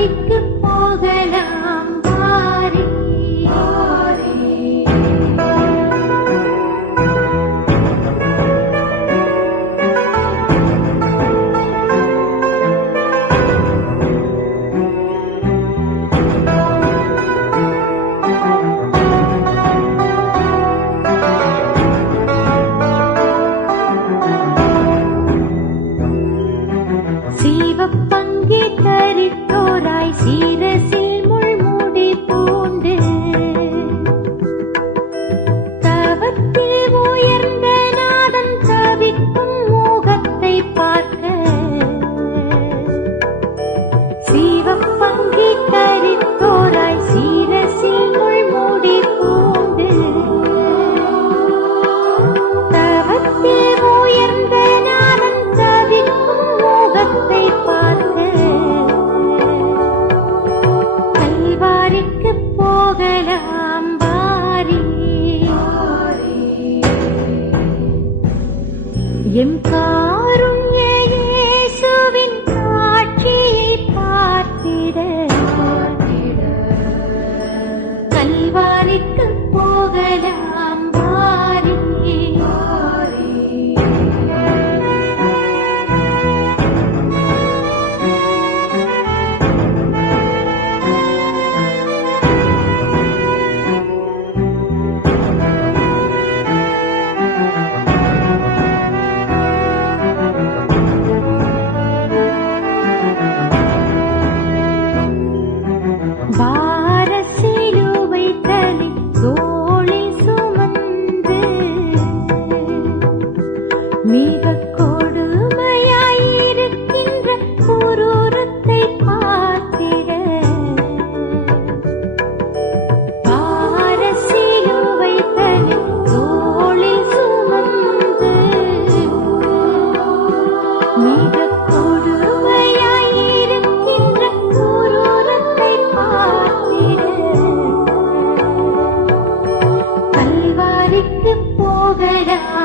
சாதிக்கு Canada.